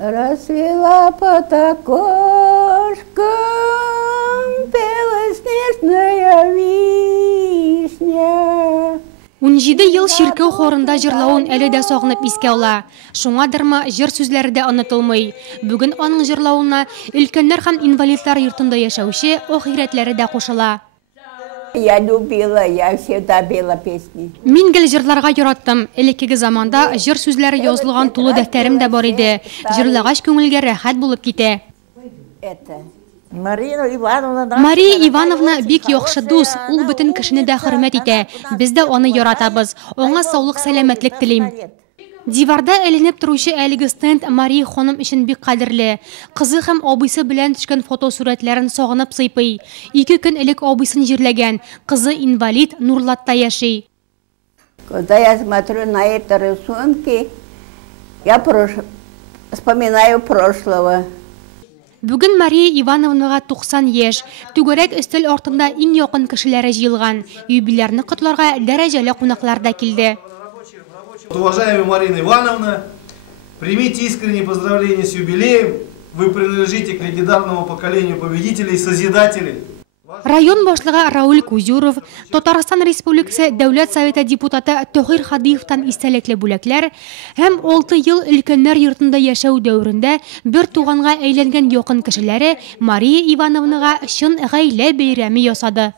Расцвела потокошком белоснежная вишня. 17 ел ширкәү хорында җырлавын әле дә сагынып искә ала. Шуңадырмы җыр сүзләре дә онытылмый. Бүген аның җырлавына өлкәннәр һәм инвалидлар йортында яшәүче ахирәтләре дә кушыла. Я всегда пела песни. Мин гел җырларга яраттым. Элеккеге заманда җыр сүзләре язылган тулы дәфтәрем дә бар иде. Җырлагач күңелгә рәхәт булып китә. Мария Ивановна бик яхшы дус, ул бөтен кешене дә хөрмәт итә. Без дә аны яратабыз. Аңа саулык, сәламәтлек телим. Диварда эленеп торучы әлеге стенд Мария ханым өчен бик кадерле. Кызы һәм абыйсы белән төшкән фотосурәтләрен сагынып сыйпый. 2 көн элек абыйсын җирләгән. Кызы инвалид, Нурлатта яши. Когда я смотрю на эти рисунки, я вспоминаю прошлого. Бүген Мария Ивановнага 90 яшь. Түгәрәк өстәл артында иң якын кешеләре җыелган. Юбилярны котларга дәрәҗәле кунаклар да килде. Уважаемая Марина Ивановна, примите искренние поздравления с юбилеем. Вы принадлежите к легендарному поколению победителей и созидателей. Район башлыгы Рауль Кузюров, Татарстан Республикасы Дәүләт Советы депутаты Тохир Хадиевтан истәлекле бүләкләр һәм 6 ел өлкәннәр йортында яшәү дәверендә бер туганга әйләнгән якын кешеләре Мария Ивановнага чын гаилә бәйрәме ясады.